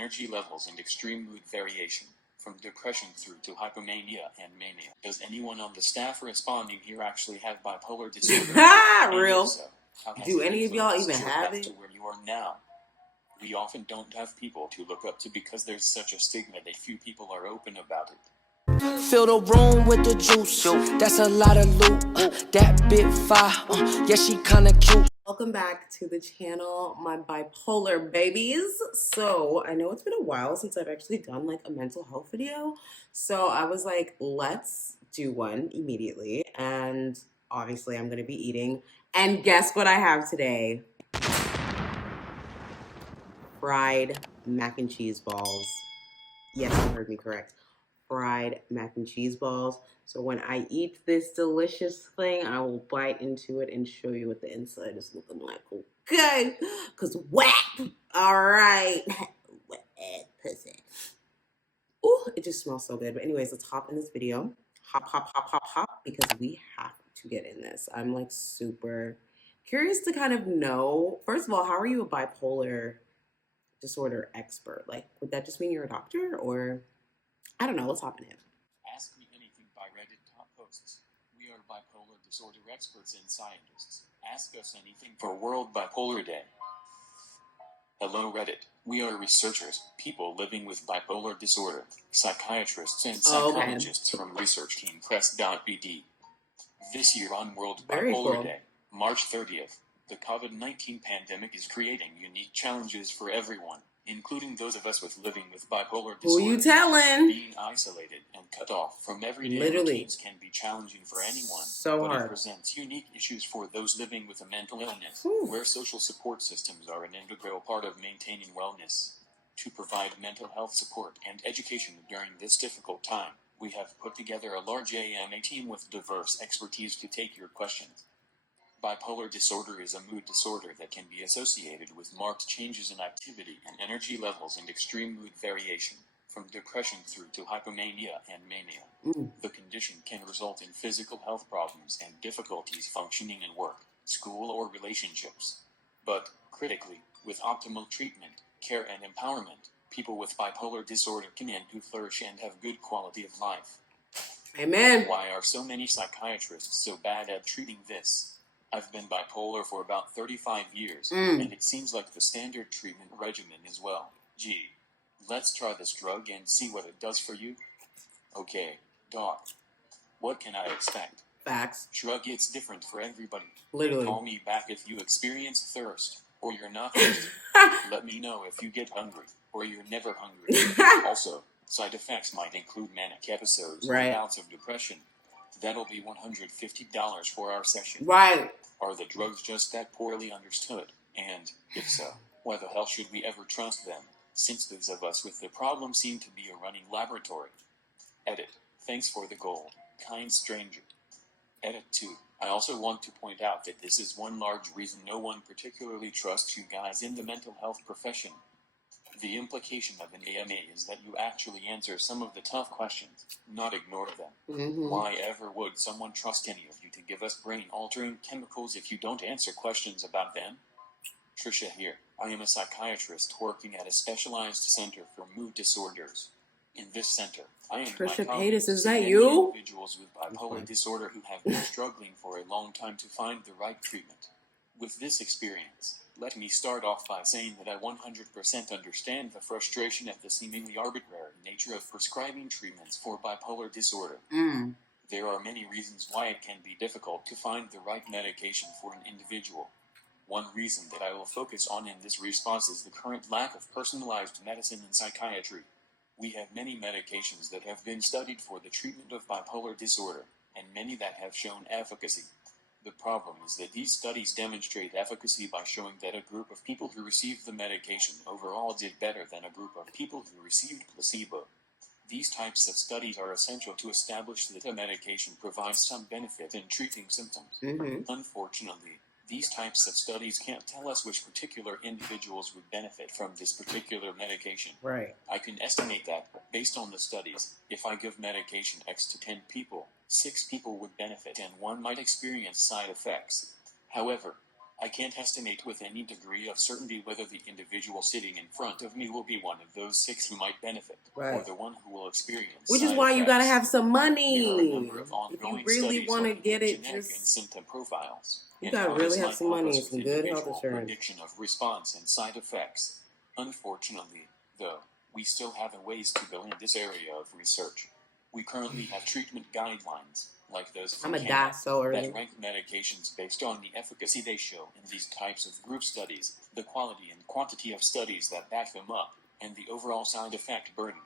energy levels and extreme mood variation, from depression through to hypomania and mania. Does anyone on the staff responding here actually have bipolar disorder? Real. So, do any of y'all even have it? To where you are now? We often don't have people to look up to because there's such a stigma that few people are open about it. Fill the room with the juice. That's a lot of loot. That bit fire. Yeah, she kinda cute. Welcome back to the channel, my bipolar babies. So I know it's been a while since I've actually done like a mental health video. So I was like, let's do one immediately. And obviously I'm going to be eating. And guess what I have today? Fried mac and cheese balls. Yes, you heard me correct. Fried mac and cheese balls. So when I eat this delicious thing, I will bite into it and show you what the inside is looking like. Okay? Because wet. All right. Wet pussy. Ooh, it just smells so good. But anyways, let's hop in this video. Hop, hop, hop, hop, hop. Because we have to get in this. I'm like super curious to kind of know. First of all, how are you a bipolar disorder expert? Like, would that just mean you're a doctor? Or, I don't know. Let's hop in it. Ask Me Anything by Reddit top posts. We are bipolar disorder experts and scientists. Ask us anything for World Bipolar Day. Hello Reddit. We are researchers, people living with bipolar disorder, psychiatrists and psychologists from research team Press.bd. This year on World Bipolar Day, March 30th, the COVID-19 pandemic is creating unique challenges for everyone, including those of us living with bipolar disorder. Who you telling? Being isolated and cut off from everyday routines can be challenging for anyone, but it presents unique issues for those living with a mental illness, where social support systems are an integral part of maintaining wellness. To provide mental health support and education during this difficult time, we have put together a large AMA team with diverse expertise to take your questions. Bipolar disorder is a mood disorder that can be associated with marked changes in activity and energy levels and extreme mood variation, from depression through to hypomania and mania. The condition can result in physical health problems and difficulties functioning in work, school, or relationships. But, critically, with optimal treatment, care, and empowerment, people with bipolar disorder can end to flourish and have good quality of life. Amen. Why are so many psychiatrists so bad at treating this? I've been bipolar for about 35 years, and it seems like the standard treatment regimen is, well, gee, let's try this drug and see what it does for you. Okay, doc, what can I expect? Facts. Shrug, it's different for everybody. Literally. Call me back if you experience thirst, or you're not thirsty. Let me know if you get hungry, or you're never hungry. Also, side effects might include manic episodes or bouts of depression. That'll be $150 for our session. Right. Are the drugs just that poorly understood? And, if so, why the hell should we ever trust them, since those of us with the problem seem to be a running laboratory? Edit. Thanks for the gold, kind stranger. Edit 2. I also want to point out that this is one large reason no one particularly trusts you guys in the mental health profession. The implication of an AMA is that you actually answer some of the tough questions, not ignore them. Why ever would someone trust any of you to give us brain-altering chemicals if you don't answer questions about them? Trisha here. I am a psychiatrist working at a specialized center for mood disorders. In this center, I am Trisha Paytas, is that you? Individuals with bipolar disorder who have been struggling for a long time to find the right treatment. With this experience, let me start off by saying that I 100% understand the frustration at the seemingly arbitrary nature of prescribing treatments for bipolar disorder. There are many reasons why it can be difficult to find the right medication for an individual. One reason that I will focus on in this response is the current lack of personalized medicine in psychiatry. We have many medications that have been studied for the treatment of bipolar disorder, and many that have shown efficacy. The problem is that these studies demonstrate efficacy by showing that a group of people who received the medication overall did better than a group of people who received placebo. These types of studies are essential to establish that a medication provides some benefit in treating symptoms. Unfortunately, these types of studies can't tell us which particular individuals would benefit from this particular medication. Right. I can estimate that, based on the studies, if I give medication X to 10 people, 6 people would benefit and 1 might experience side effects. However, I can't estimate with any degree of certainty whether the individual sitting in front of me will be one of those 6 who might benefit, or Right. the one who will experience Which is side why you gotta effects. have some money. There are a number of If you ongoing really studies want to looking get at it, genetic and just symptom profiles, you and gotta how really this have might some help money us and with some good health individual insurance. prediction of response and side effects. Unfortunately, though, we still have a ways to go in this area of research. We currently have treatment guidelines, like those from I'm gonna Canada, die so early. that rank medications based on the efficacy they show in these types of group studies, the quality and quantity of studies that back them up, and the overall side effect burden.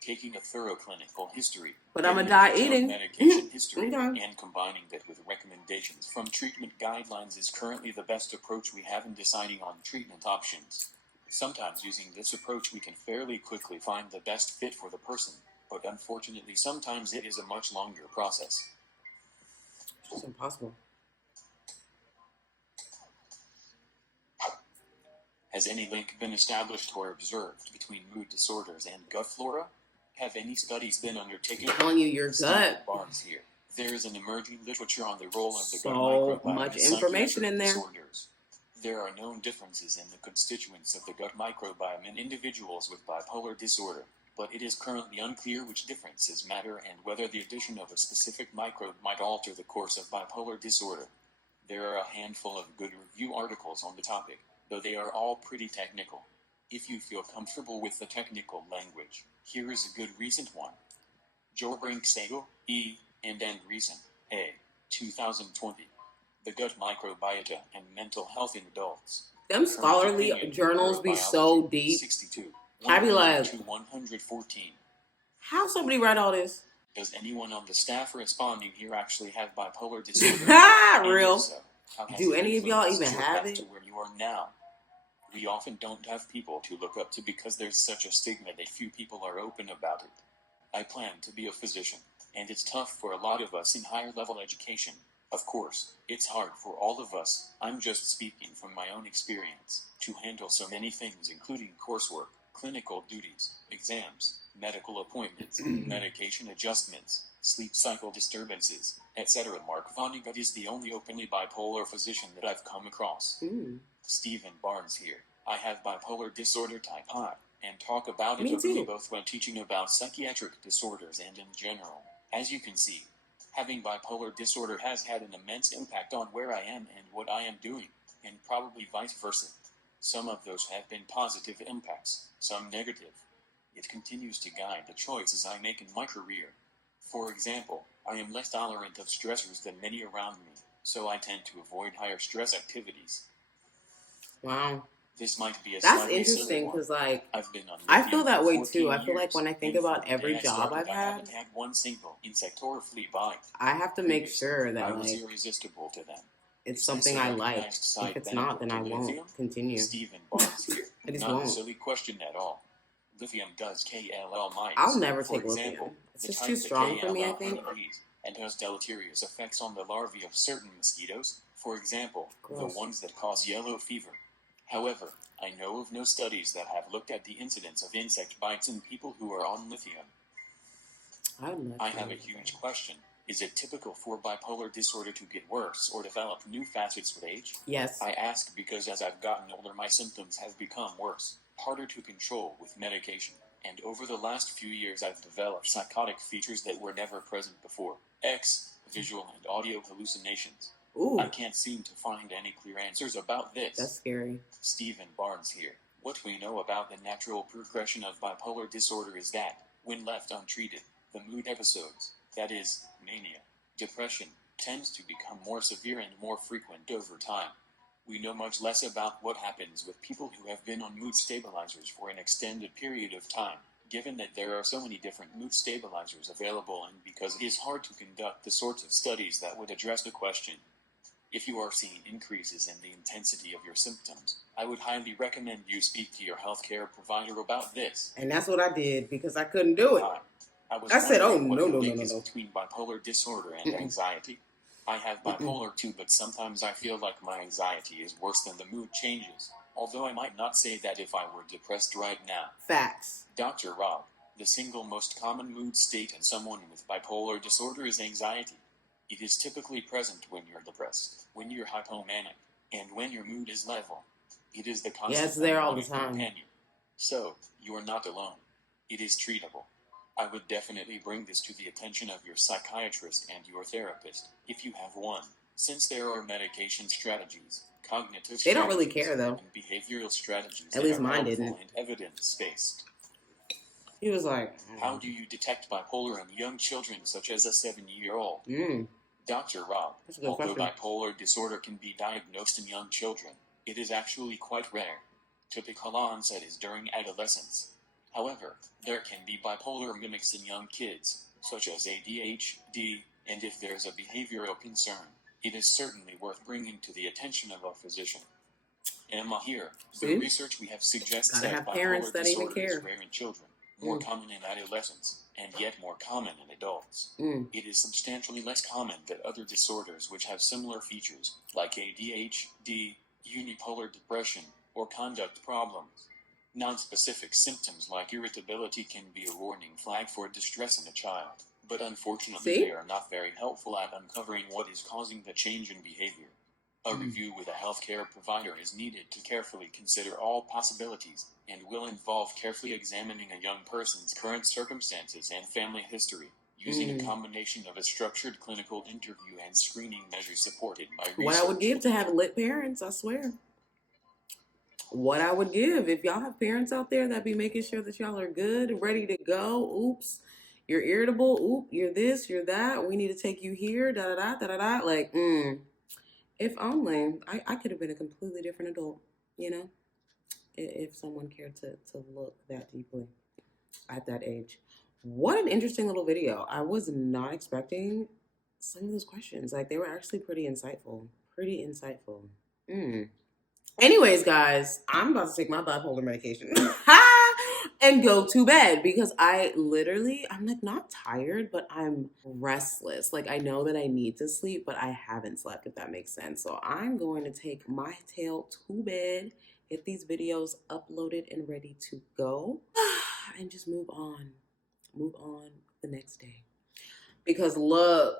Taking a thorough clinical history, But I'm gonna getting a die detailed eating. medication history, Okay. and combining that with recommendations from treatment guidelines is currently the best approach we have in deciding on treatment options. Sometimes using this approach we can fairly quickly find the best fit for the person, but unfortunately sometimes it is a much longer process. It's impossible. Has any link been established or observed between mood disorders and gut flora? Have any studies been undertaken? I'm telling you, your Stephen gut. Barnes here. There is an emerging literature on the role of the gut So microbiome much in information psychiatric in there. disorders. There are known differences in the constituents of the gut microbiome in individuals with bipolar disorder, but it is currently unclear which differences matter and whether the addition of a specific microbe might alter the course of bipolar disorder. There are a handful of good review articles on the topic, though they are all pretty technical. If you feel comfortable with the technical language, here is a good recent one. Jorbrink-Sago, E. and Andreessen, A. 2020. The Gut Microbiota and Mental Health in Adults. Them Current scholarly opinion, journals be so Neurobiology, deep. 62. I be 100 like, to 114. how somebody write all this? Does anyone on the staff responding here actually have bipolar disorder? Ha! And Real. if so, how has Do it any of y'all influenced even your have path it? to where you are now? We often don't have people to look up to because there's such a stigma that few people are open about it. I plan to be a physician, and it's tough for a lot of us in higher level education. Of course, it's hard for all of us, I'm just speaking from my own experience, to handle so many things including coursework, clinical duties, exams, medical appointments, medication adjustments, sleep cycle disturbances, etc. Mark Vonnegut is the only openly bipolar physician that I've come across. Stephen Barnes here. I have bipolar disorder type I, and talk about it Me openly too. both when teaching about psychiatric disorders and in general. As you can see, having bipolar disorder has had an immense impact on where I am and what I am doing, and probably vice versa. Some of those have been positive impacts, some negative. It continues to guide the choices I make in my career. For example, I am less tolerant of stressors than many around me, so I tend to avoid higher stress activities. Wow. This might be a That's slightly silly interesting one. because, like, I've been on I feel lithium that for way 14 too. I feel like years, when I think and about from the every day I job started, I've I had, haven't had one single insect or flea bite. I have to make sure I that, was like, irresistible to them. it's Is this something a I like. recognized side If it's not, benefit then I to won't lithium? continue. Stephen Barnes here. I just Not a won't. silly question at all. Lithium does KLL mites. I'll never For take lithium. example, It's the just type too that strong for me, I KLL think. honeybees, and has deleterious effects on the larvae of certain mosquitoes, for example, Gross. the ones that cause yellow fever. However, I know of no studies that have looked at the incidence of insect bites in people who are on lithium. I have a huge question. Is it typical for bipolar disorder to get worse or develop new facets with age? Yes. I ask because as I've gotten older my symptoms have become worse, harder to control with medication, and over the last few years I've developed psychotic features that were never present before. Visual and audio hallucinations. Ooh, I can't seem to find any clear answers about this. that's scary. Stephen Barnes here. What we know about the natural progression of bipolar disorder is that, when left untreated, the mood episodes, that is, mania, depression, tends to become more severe and more frequent over time. We know much less about what happens with people who have been on mood stabilizers for an extended period of time, given that there are so many different mood stabilizers available and because it is hard to conduct the sorts of studies that would address the question. If you are seeing increases in the intensity of your symptoms, I would highly recommend you speak to your healthcare provider about this. And that's what I did because I couldn't do it. I said, oh, wondering what no, the no, link no, is no. between bipolar disorder and anxiety. I have bipolar too, but sometimes I feel like my anxiety is worse than the mood changes, although I might not say that if I were depressed right now. Facts. Dr. Rob, the single most common mood state in someone with bipolar disorder is anxiety. It is typically present when you're depressed, when you're hypomanic, And when your mood is level, it is the Yeah, constant it's there all the unwanted time. companion. So, you're not alone. It is treatable. I would definitely bring this to the attention of your psychiatrist and your therapist, if you have one, since there are medication strategies, cognitive They don't really strategies, care, though. and behavioral strategies At that least are mine helpful didn't. and evidence-based. He was like, How do you detect bipolar in young children such as a 7-year-old? Dr. Rob, That's a good although question. bipolar disorder can be diagnosed in young children, it is actually quite rare. Typical onset is during adolescence. However, there can be bipolar mimics in young kids, such as ADHD, and if there's a behavioral concern, it is certainly worth bringing to the attention of a physician. Emma here. The See? research we have suggests Gotta that have parents bipolar that even disorder is care. rare in children, more common in adolescents, and yet more common in adults. It is substantially less common than other disorders which have similar features, like ADHD, unipolar depression, or conduct problems. Non-specific symptoms like irritability can be a warning flag for distress in a child, but unfortunately See? they are not very helpful at uncovering what is causing the change in behavior. A review with a healthcare provider is needed to carefully consider all possibilities, and will involve carefully examining a young person's current circumstances and family history, using a combination of a structured clinical interview and screening measures supported by research. What I would give to have lit parents, I swear. What I would give. If y'all have parents out there that be making sure that y'all are good, ready to go. Oops, you're irritable. Oop, you're this, you're that. We need to take you here. Da da da da da da. Like, if only I could have been a completely different adult, you know, if someone cared to look that deeply at that age. What an interesting little video. I was not expecting some of those questions. Like, they were actually pretty insightful. Pretty insightful. Anyways, guys, I'm about to take my bipolar medication and go to bed because I'm like not tired, but I'm restless. Like, I know that I need to sleep, but I haven't slept, if that makes sense. So I'm going to take my tail to bed, get these videos uploaded and ready to go, and just move on the next day. Because look,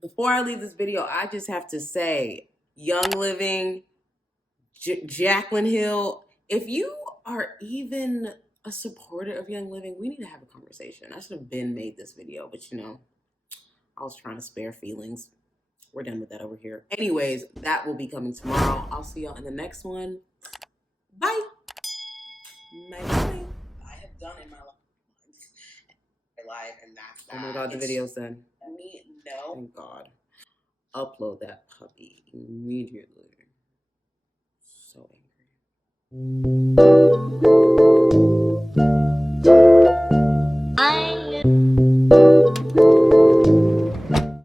before I leave this video, I just have to say, Young Living, Jacqueline Hill, if you are even a supporter of Young Living, we need to have a conversation. I should have made this video, but you know, I was trying to spare feelings. We're done with that over here. Anyways, that will be coming tomorrow. I'll see y'all in the next one. Bye. Bye. I have done in my life, and that's that. Oh my God, the video's done. No. Thank God. Upload that puppy immediately. So angry.